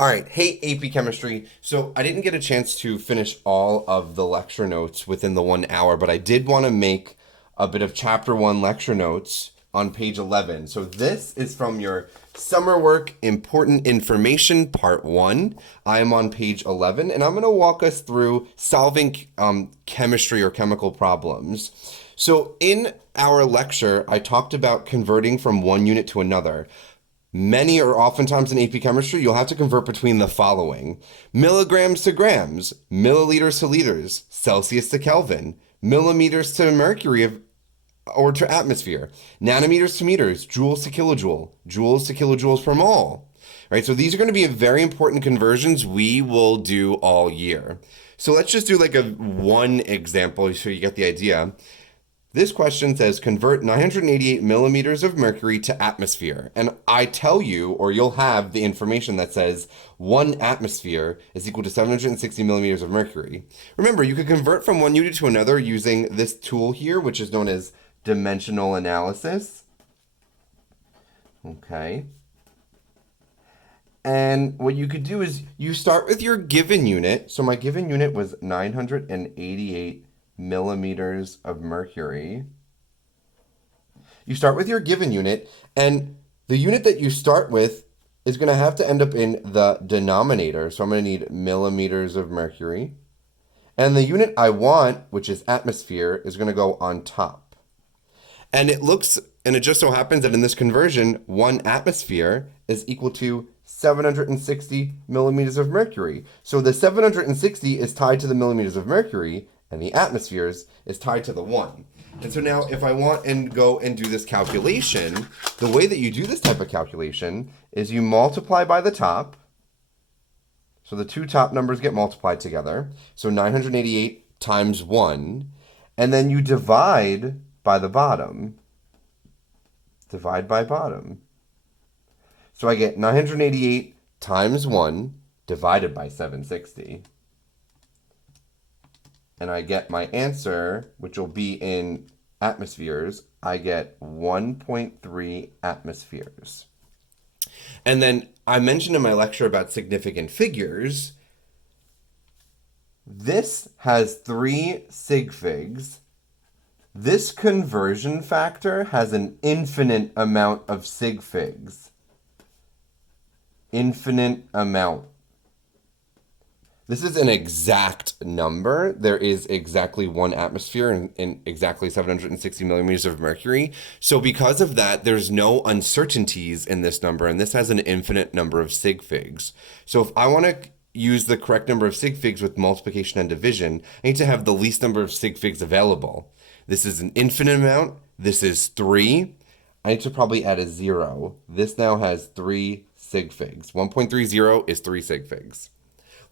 All right, hey AP Chemistry. So I didn't get a chance to finish all of the lecture notes within the 1 hour, but I did want to make a bit of chapter 1 lecture notes on page 11. So this is from your summer work important information part 1. I am on page 11 and I'm going to walk us through solving chemistry or chemical problems. So in our lecture, I talked about converting from one unit to another. Many or oftentimes in AP chemistry, you'll have to convert between the following: milligrams to grams, milliliters to liters, Celsius to Kelvin, millimeters to mercury or to atmosphere, nanometers to meters, joules to kilojoule, joules to kilojoules per mole. Right? So these are going to be very important conversions we will do all year. So let's just do like a one example so you get the idea. This question says convert 988 millimeters of mercury to atmosphere. And I tell you, or you'll have the information that says 1 atmosphere is equal to 760 millimeters of mercury. Remember, you could convert from one unit to another using this tool here, which is known as dimensional analysis. Okay. And what you could do is you start with your given unit. So my given unit was 988 millimeters of mercury. You start with your given unit, and the unit that you start with is going to have to end up in the denominator. So I'm going to need millimeters of mercury. And the unit I want, which is atmosphere, is going to go on top. And it just so happens that in this conversion, 1 atmosphere is equal to 760 millimeters of mercury. So the 760 is tied to the millimeters of mercury, and the atmospheres is tied to the 1. And so now if I want and go and do this calculation, the way that you do this type of calculation is you multiply by the top. So the two top numbers get multiplied together. So 988 times 1. And then you divide by the bottom. Divide by bottom. So I get 988 times 1 divided by 760. And I get my answer, which will be in atmospheres. I get 1.3 atmospheres. And then I mentioned in my lecture about significant figures. This has 3 sig figs. This conversion factor has an infinite amount of sig figs. Infinite amount. This is an exact number. There is exactly 1 atmosphere and exactly 760 millimeters of mercury. So because of that, there's no uncertainties in this number, and this has an infinite number of sig figs. So if I want to use the correct number of sig figs with multiplication and division, I need to have the least number of sig figs available. This is an infinite amount. This is 3. I need to probably add a 0. This now has 3 sig figs. 1.30 is 3 sig figs.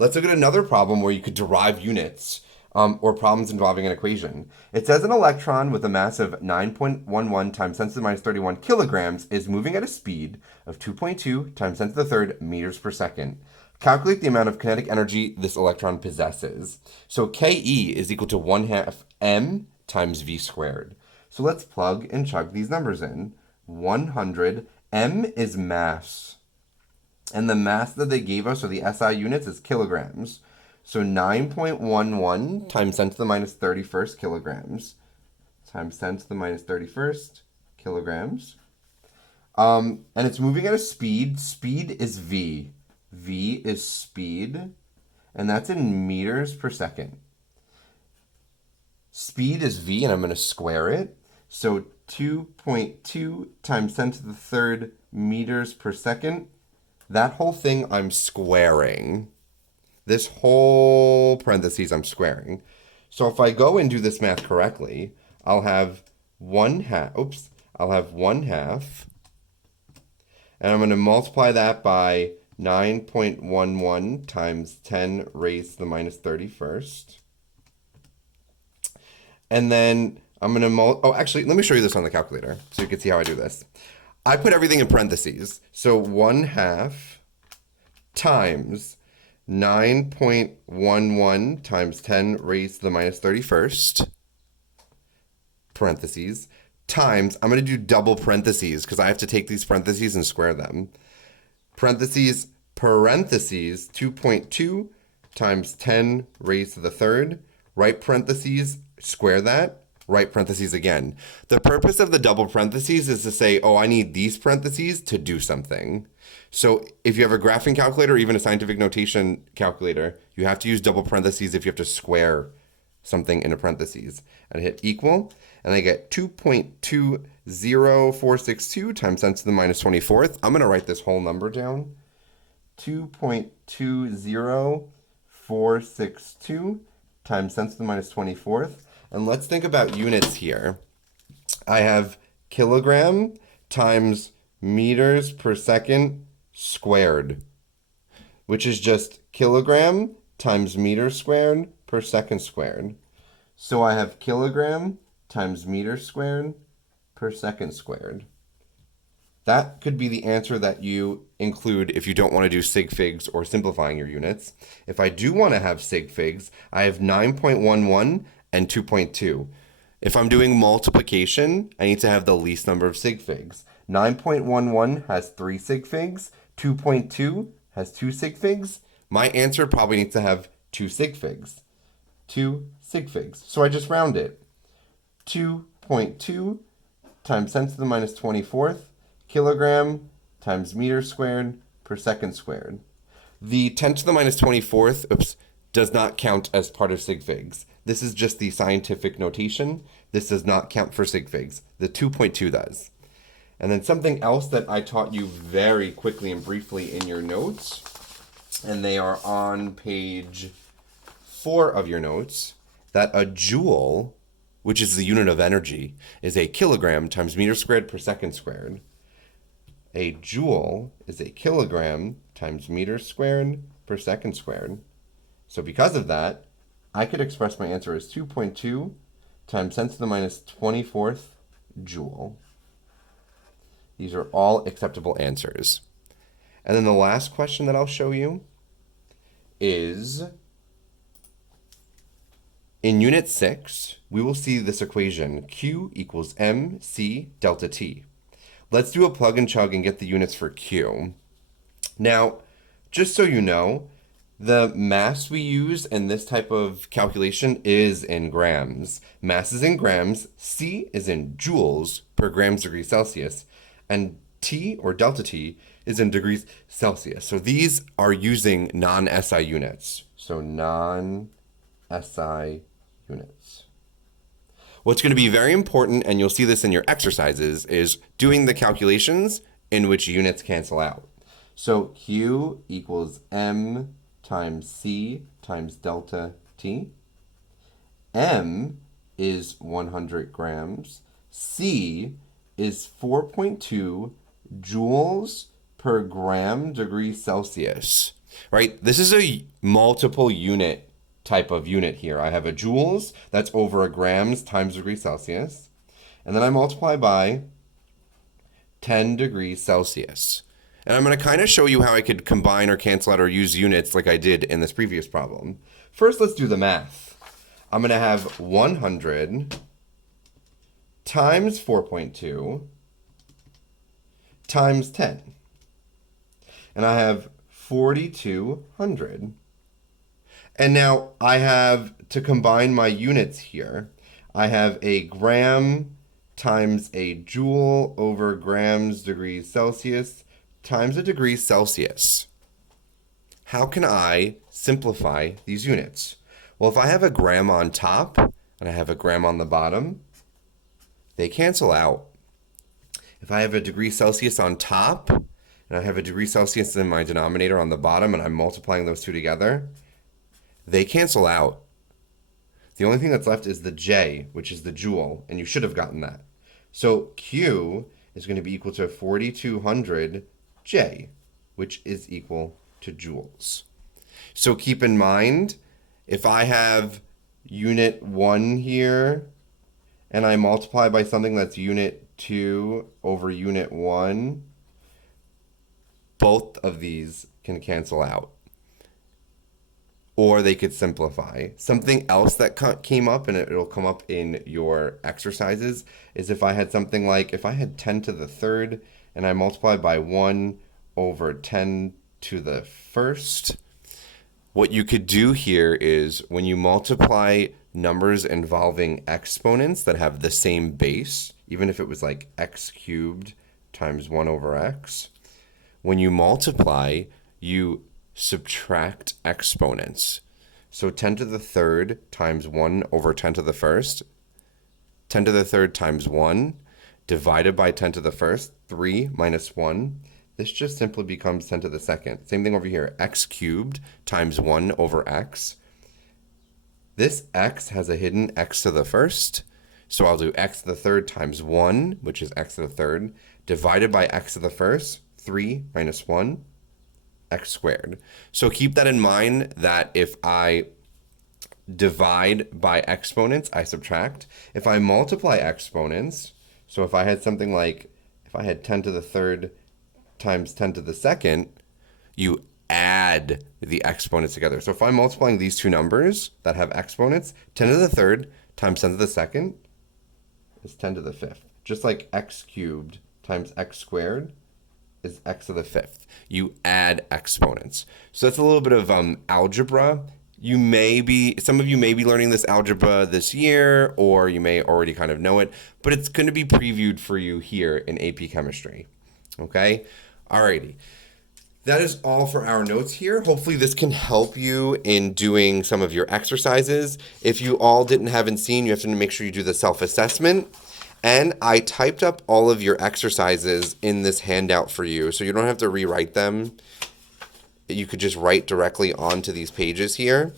Let's look at another problem where you could derive units or problems involving an equation. It says an electron with a mass of 9.11 times 10 to the minus 31 kilograms is moving at a speed of 2.2 times 10 to the third meters per second. Calculate the amount of kinetic energy this electron possesses. So Ke is equal to 1/2 m times v squared. So let's plug and chug these numbers in. 100, m is mass. And the mass that they gave us, or the SI units, is kilograms. So 9.11 times 10 to the minus 31st kilograms times 10 to the minus 31st kilograms. And it's moving at a speed. Speed is v. V is speed. And that's in meters per second. Speed is v, and I'm going to square it. So 2.2 times 10 to the third meters per second. That whole thing I'm squaring. This whole parentheses I'm squaring. So if I go and do this math correctly, I'll have 1/2. I'll have 1/2. And I'm going to multiply that by 9.11 times 10 raised to the minus 31st. And then I'm going to actually, let me show you this on the calculator so you can see how I do this. I put everything in parentheses. So 1/2 times 9.11 times 10 raised to the minus 31st, parentheses, times, I'm going to do double parentheses because I have to take these parentheses and square them. Parentheses parentheses 2.2 times 10 raised to the third, right parentheses, square that, right parentheses again. The purpose of the double parentheses is to say, oh, I need these parentheses to do something. So if you have a graphing calculator or even a scientific notation calculator, you have to use double parentheses if you have to square something in a parentheses. And hit equal, and I get 2.20462 times 10 to the minus 24th. I'm going to write this whole number down. 2.20462 times 10 to the minus 24th. And let's think about units here. I have kilogram times meters per second squared, which is just kilogram times meter squared per second squared. So I have kilogram times meter squared per second squared. That could be the answer that you include if you don't want to do sig figs or simplifying your units. If I do want to have sig figs, I have 9.11 and 2.2. If I'm doing multiplication, I need to have the least number of sig figs. 9.11 has 3 sig figs. 2.2 has 2 sig figs. My answer probably needs to have 2 sig figs. 2 sig figs. So I just round it. 2.2 times 10 to the minus 24th kilogram times meter squared per second squared. The 10 to the minus 24th, does not count as part of sig figs. This is just the scientific notation. This does not count for sig figs. The 2.2 does. And then something else that I taught you very quickly and briefly in your notes, and they are on page 4 of your notes, that a joule, which is the unit of energy, is a kilogram times meter squared per second squared. A joule is a kilogram times meter squared per second squared. So because of that, I could express my answer as 2.2 times 10 to the minus 24th joule. These are all acceptable answers. And then the last question that I'll show you is, in Unit 6, we will see this equation, Q equals mc delta T. Let's do a plug and chug and get the units for Q. Now, just so you know, the mass we use in this type of calculation is in grams. Mass is in grams, C is in joules per grams degrees Celsius, and T, or delta T, is in degrees Celsius. So these are using non-SI units. So non-SI units. What's going to be very important, and you'll see this in your exercises, is doing the calculations in which units cancel out. So Q equals M times C times delta T. M is 100 grams. C is 4.2 joules per gram degree Celsius, right? This is a multiple unit type of unit here. I have a joules, that's over a grams times degrees Celsius, and then I multiply by 10 degrees Celsius. And I'm going to kind of show you how I could combine or cancel out or use units like I did in this previous problem. First, let's do the math. I'm going to have 100 times 4.2 times 10. And I have 4,200. And now I have to combine my units here. I have a gram times a joule over grams degrees Celsius times a degree Celsius. How can I simplify these units? Well, if I have a gram on top and I have a gram on the bottom, they cancel out. If I have a degree Celsius on top and I have a degree Celsius in my denominator on the bottom and I'm multiplying those two together, they cancel out. The only thing that's left is the J, which is the joule, and you should have gotten that. So Q is going to be equal to 4,200 J, which is equal to joules. So keep in mind, if I have unit 1 here, and I multiply by something that's unit 2 over unit 1, both of these can cancel out. Or they could simplify. Something else that came up, and it'll come up in your exercises, is if I had something like, if I had 10 to the third, and I multiply by 1 over 10 to the first. What you could do here is when you multiply numbers involving exponents that have the same base, even if it was like x cubed times 1 over x, when you multiply, you subtract exponents. So 10 to the third times 1 over 10 to the first, 10 to the third times 1 divided by 10 to the first, 3 minus 1. This just simply becomes 10 to the second. Same thing over here, x cubed times 1 over x. This x has a hidden x to the first, so I'll do x to the third times 1, which is x to the third, divided by x to the first, 3 minus 1, x squared. So keep that in mind that if I divide by exponents, I subtract. If I multiply exponents, so if I had something like, if I had 10 to the third times 10 to the second, you add the exponents together. So if I'm multiplying these two numbers that have exponents, 10 to the third times 10 to the second is 10 to the fifth. Just like x cubed times x squared is x to the fifth. You add exponents. So that's a little bit of algebra. Some of you may be learning this algebra this year, or you may already kind of know it, but it's going to be previewed for you here in AP Chemistry. Okay? Alrighty. That is all for our notes here. Hopefully this can help you in doing some of your exercises. If you all haven't seen, you have to make sure you do the self-assessment. And I typed up all of your exercises in this handout for you, so you don't have to rewrite them. You could just write directly onto these pages here.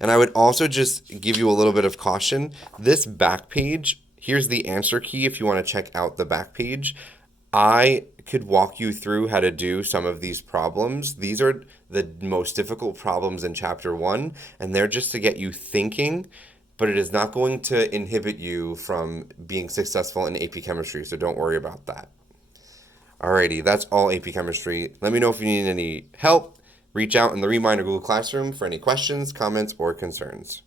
And I would also just give you a little bit of caution. This back page, here's the answer key if you want to check out the back page. I could walk you through how to do some of these problems. These are the most difficult problems in Chapter 1, and they're just to get you thinking, but it is not going to inhibit you from being successful in AP Chemistry, so don't worry about that. Alrighty, that's all AP Chemistry. Let me know if you need any help. Reach out in the Reminder Google Classroom for any questions, comments, or concerns.